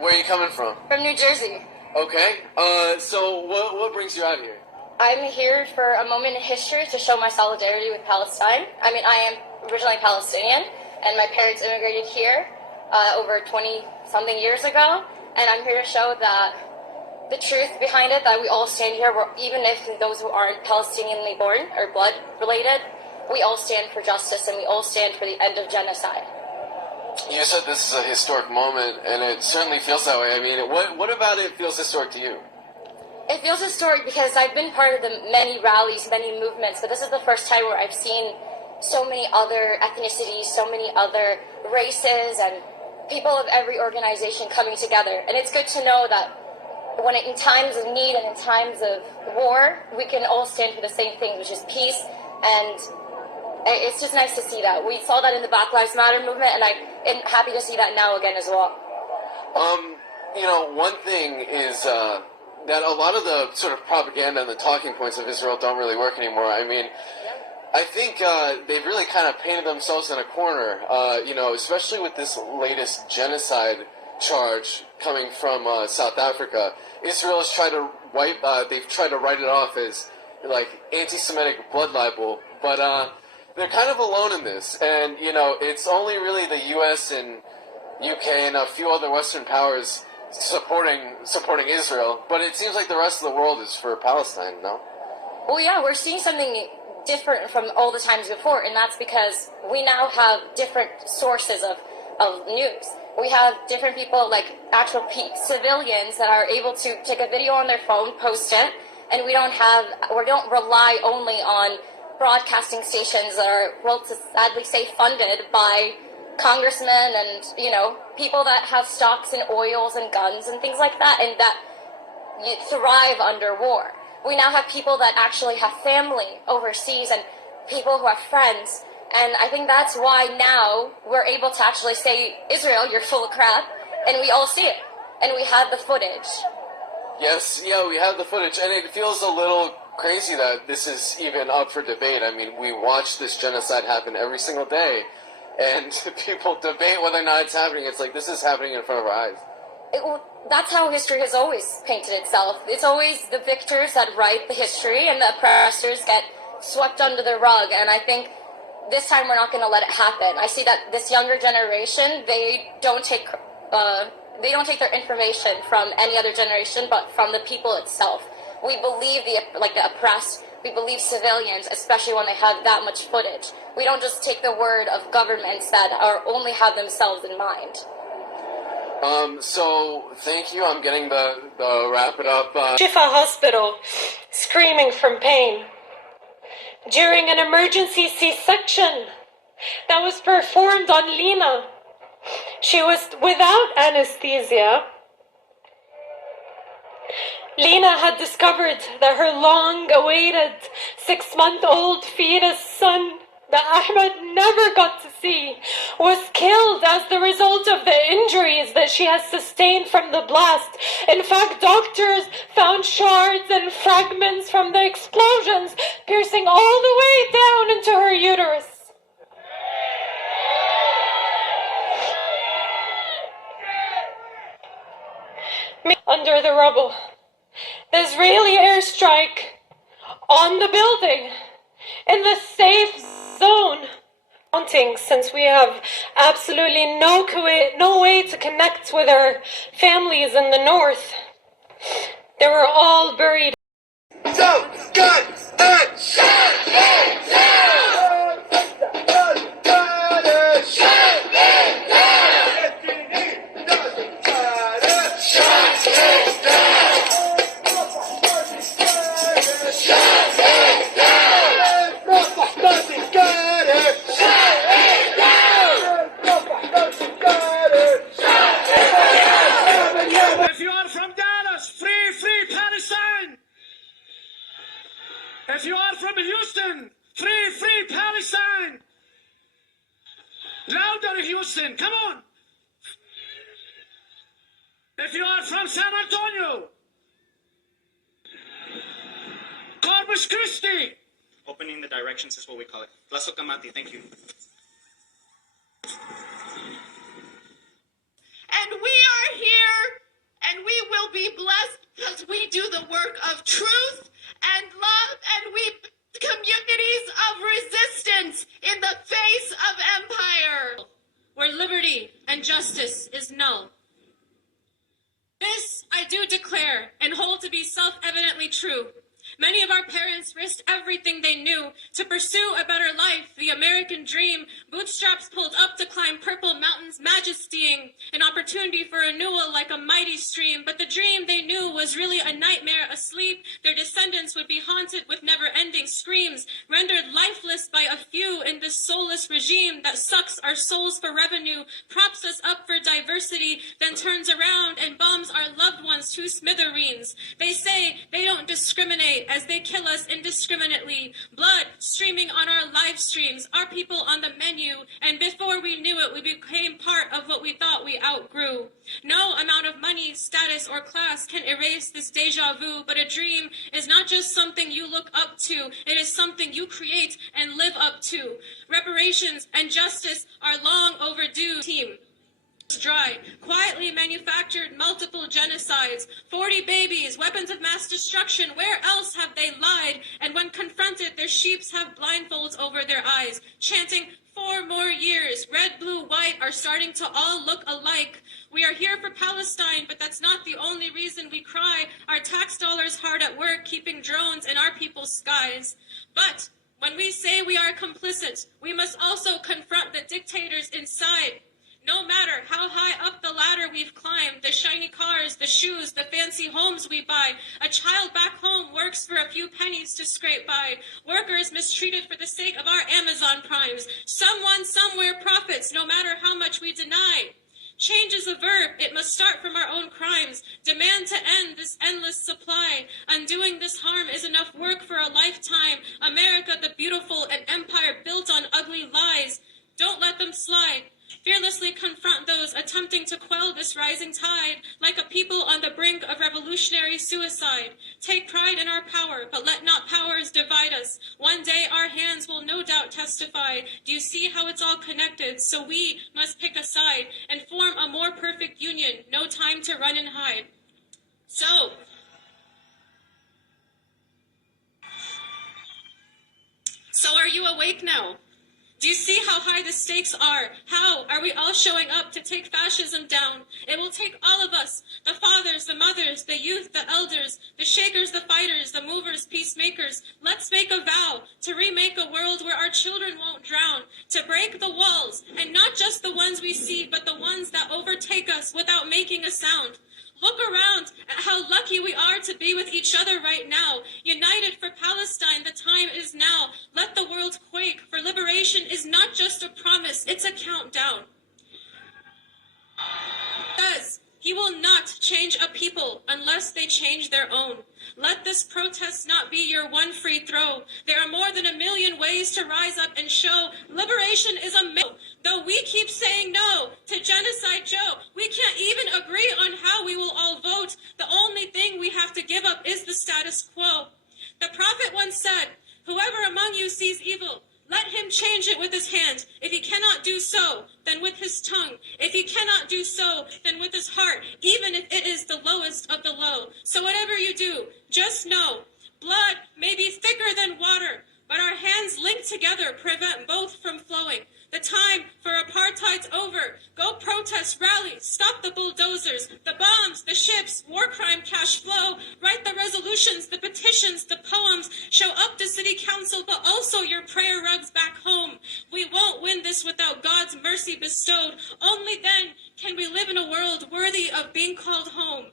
Where are you coming from? From New Jersey. Okay. So what brings you out here? I'm here for a moment in history to show my solidarity with Palestine. I mean, I am originally Palestinian, and my parents immigrated here over 20-something years ago, and I'm here to show that the truth behind it, that we all stand here, even if those who aren't Palestinianly born or blood related, we all stand for justice and we all stand for the end of genocide. You said this is a historic moment, and it certainly feels that way. I mean, what about it feels historic to you? It feels historic because I've been part of the many rallies, many movements, but this is the first time where I've seen so many other ethnicities, so many other races, and people of every organization coming together. And it's good to know that in times of need and in times of war, we can all stand for the same thing, which is peace. And it's just nice to see that. We saw that in the Black Lives Matter movement, and I'm happy to see that now again as well. You know, one thing is that a lot of the sort of propaganda and the talking points of Israel don't really work anymore. I mean, I think they've really kind of painted themselves in a corner, you know, especially with this latest genocide charge coming from South Africa. Israel has tried to they've tried to write it off as like anti-Semitic blood libel, but they're kind of alone in this, and you know, it's only really the U.S. and UK and a few other Western powers supporting Israel, but it seems like the rest of the world is for Palestine, no? Well, yeah, we're seeing something different from all the times before, and that's because we now have different sources of news. We have different people, like actual civilians, that are able to take a video on their phone, post it, and we don't rely only on broadcasting stations that are, well, to sadly say, funded by congressmen and, you know, people that have stocks in oils and guns and things like that, and that thrive under war. We now have people that actually have family overseas and people who have friends. And I think that's why now we're able to actually say, Israel, you're full of crap, and we all see it. And we have the footage. Yes, yeah, we have the footage, and it feels a little crazy that this is even up for debate. I mean, we watch this genocide happen every single day, and people debate whether or not it's happening. It's like, this is happening in front of our eyes. That's how history has always painted itself. It's always the victors that write the history, and the oppressors get swept under the rug, and I think this time we're not going to let it happen. I see that this younger generation, they don't take their information from any other generation, but from the people itself. We believe the oppressed. We believe civilians, especially when they have that much footage. We don't just take the word of governments that only have themselves in mind. So thank you. I'm getting the wrap it up. Shifa Hospital, screaming from pain. During an emergency C-section that was performed on Lena, she was without anesthesia. Lena had discovered that her long-awaited 6-month-old fetus son, that Ahmed never got to see, was killed as the result of the injuries that she has sustained from the blast. In fact, doctors found shards and fragments from the explosions piercing all the way down into her uterus. Under the rubble, the Israeli airstrike on the building in the safe zone. Since we have absolutely no way to connect with our families in the north, they were all buried. So good and shut it down! If you are from Houston, free Palestine! Louder, Houston, come on! If you are from San Antonio, Corpus Christi! Opening the directions is what we call it. 𝓹𝓻𝓸, thank you. And we are here of truth and love, and we communities of resistance in the face of empire, where liberty and justice is null. This I do declare and hold to be self-evidently true. Many of our parents risked everything they knew to pursue a better life, the American dream, bootstraps pulled up to climb purple mountains, majestying an opportunity for renewal like a mighty stream. But the dream they knew was really a nightmare asleep. Their descendants would be haunted with never-ending screams, rendered lifeless by a few in this soulless regime that sucks our souls for revenue, props us up for diversity, then turns around and bombs our loved ones to smithereens. They say they don't discriminate as they kill us indiscriminately, blood streaming on our live streams, our people on the menu, and before we knew it, we became part of what we thought we outgrew. No amount of money, status, or class can erase this deja vu, but a dream is not just something you look up to, it is something you create and live up to. Reparations and justice are long overdue. Team. Dry, quietly manufactured multiple genocides, 40 babies, weapons of mass destruction. Where else have they lied? And when confronted, their sheeps have blindfolds over their eyes, chanting 4 more years. Red, blue, white are starting to all look alike. We are here for Palestine, but that's not the only reason we cry. Our tax dollars hard at work, keeping drones in our people's skies. But when we say we are complicit, we must also confront the dictators inside. No matter how high up the ladder we've climbed, the shiny cars, the shoes, the fancy homes we buy, a child back home works for a few pennies to scrape by. Workers mistreated for the sake of our Amazon primes. Someone somewhere profits, no matter how much we deny. Change is a verb, it must start from our own crimes. Demand to end this endless supply. Undoing this harm is enough work for a lifetime. America the beautiful, an empire built on ugly lies. Don't let them slide. Fearlessly confront those attempting to quell this rising tide, like a people on the brink of revolutionary suicide. Take pride in our power, but let not powers divide us. One day our hands will no doubt testify. Do you see how it's all connected? So we must pick a side and form a more perfect union. No time to run and hide. So are you awake now? Do you see how high the stakes are? How are we all showing up to take fascism down? It will take all of us, the fathers, the mothers, the youth, the elders, the shakers, the fighters, the movers, peacemakers. Let's make a vow to remake a world where our children won't drown, to break the walls, and not just the ones we see, but the ones that overtake us without making a sound. Look around at how lucky we are to be with each other right now. United for Palestine, the time is now. Let the world quake, for liberation is not just a promise, it's a countdown. Says he will not change a people unless they change their own. Let this protest not be your one free throw. There are more than 1 million ways to rise up and show liberation is a myth. Though we keep saying no to Genocide Joe, we can't even agree on how we will all vote. The only thing we have to give up is the status quo. The prophet once said, whoever among you sees evil, let him change it with his hand. If he cannot do so, then with his tongue. If he cannot do so, then with his heart, even if it is the lowest of the low. So whatever you do, just know, blood may be thicker than water, but our hands linked together prevent both from flowing. The time for apartheid's over. Go protest, rally, stop the bulldozers, the bombs, the ships, war crime cash flow. Write the resolutions, the petitions, the poems. Show up to city council, but also your prayer rugs back home. We won't win this without God's mercy bestowed. Only then can we live in a world worthy of being called home.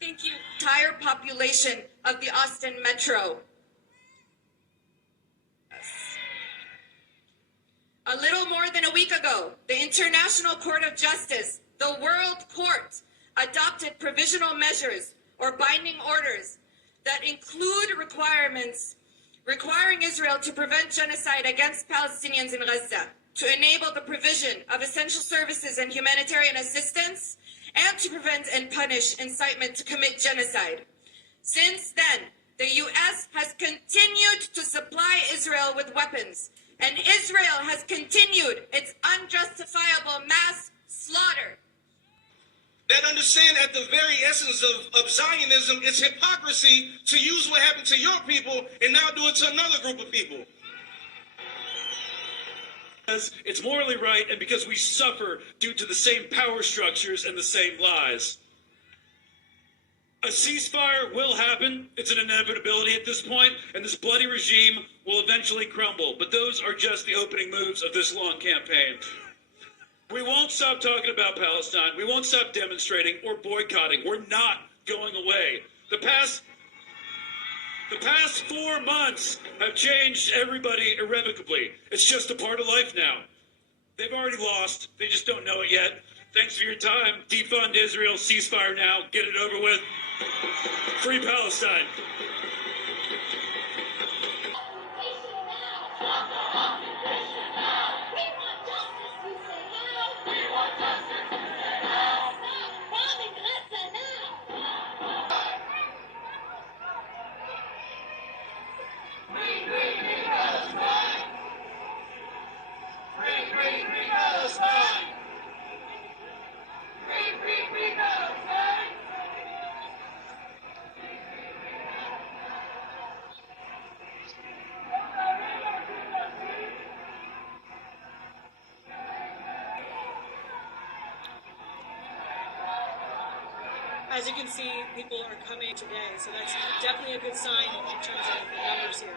Thank you. Entire population of the Austin Metro. A little more than a week ago, the International Court of Justice, the World Court, adopted provisional measures or binding orders that include requirements requiring Israel to prevent genocide against Palestinians in Gaza, to enable the provision of essential services and humanitarian assistance, and to prevent and punish incitement to commit genocide. Since then, the U.S. has continued to supply Israel with weapons, and Israel has continued its unjustifiable mass slaughter. that understand at the very essence of Zionism, it's hypocrisy to use what happened to your people and now do it to another group of people. It's morally right, and because we suffer due to the same power structures and the same lies. A ceasefire will happen. It's an inevitability at this point, and this bloody regime will eventually crumble. But those are just the opening moves of this long campaign. We won't stop talking about Palestine. We won't stop demonstrating or boycotting. We're not going away. The past 4 months have changed everybody irrevocably. It's just a part of life now. They've already lost. They just don't know it yet. Thanks for your time. Defund Israel. Ceasefire now. Get it over with. Free Palestine. As you can see, people are coming today, so that's definitely a good sign in terms of the numbers here.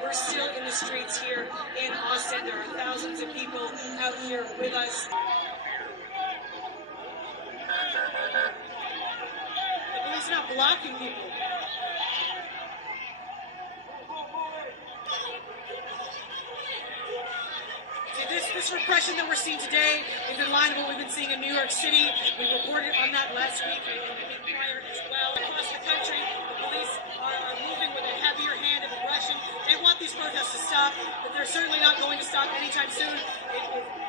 We're still in the streets here in Austin. There are thousands of people out here with us. The police are not blocking people. See, this repression that we're seeing today is in line with what we've been seeing in New York City. We reported on that last week and I think prior as well. Across the country, the police are moving with a heavier hand of aggression. They want these protests to stop, but they're certainly not going to stop anytime soon. If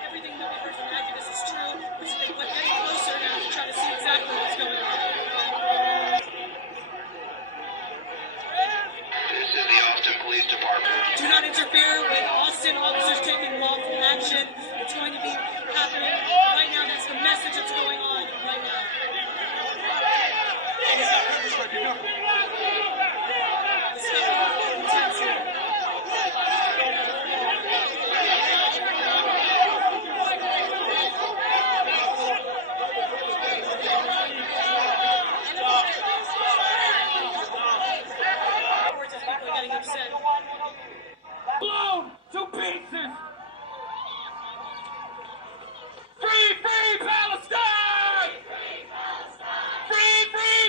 everything that we heard from activists is true, which they look getting closer now to try to see exactly what's going on. This is the Austin Police Department. Do not interfere with Austin officers taking lawful action. It's going to be happening right now. That's the message that's going on right now. Blown to pieces. Free Palestine! Free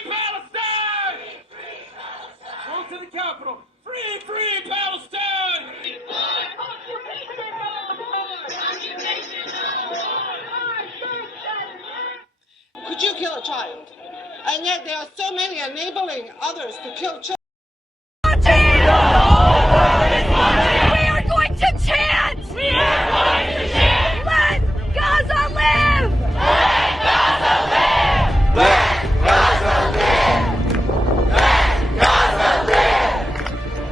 Palestine! Go to the Capitol. Free Palestine! Could you kill a child? And yet there are so many enabling others to kill children. We are going to chant! We are going to chant! Let Gaza live! Let Gaza live! Let Gaza live! Let Gaza live!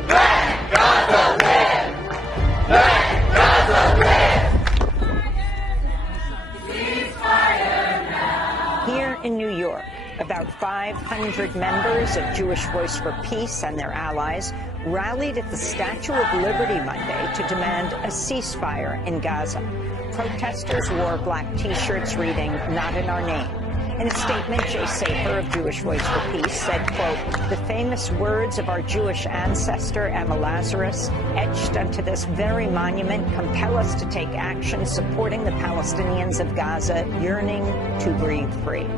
Let Gaza live! Let Gaza live! Ceasefire now! Here in New York, about 500 members members of Jewish Voice for Peace and their allies rallied at the Statue of Liberty Monday to demand a ceasefire in Gaza. Protesters wore black T-shirts reading, "Not in our name." In a statement, 𝕴𝖘𝖗 of Jewish Voice for Peace said, quote, "The famous words of our Jewish ancestor, Emma Lazarus, etched onto this very monument, compel us to take action supporting the Palestinians of Gaza yearning to breathe free."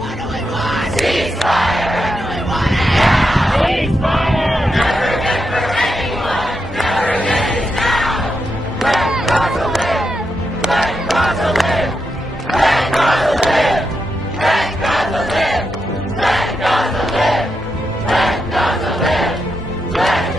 What do we want? Ceasefire! What do we want? Ceasefire! Never again for anyone! Never again is now! Let Gaza live! Let Gaza live! Let Gaza live! Let Gaza live! Let Gaza live! Let Gaza live! Let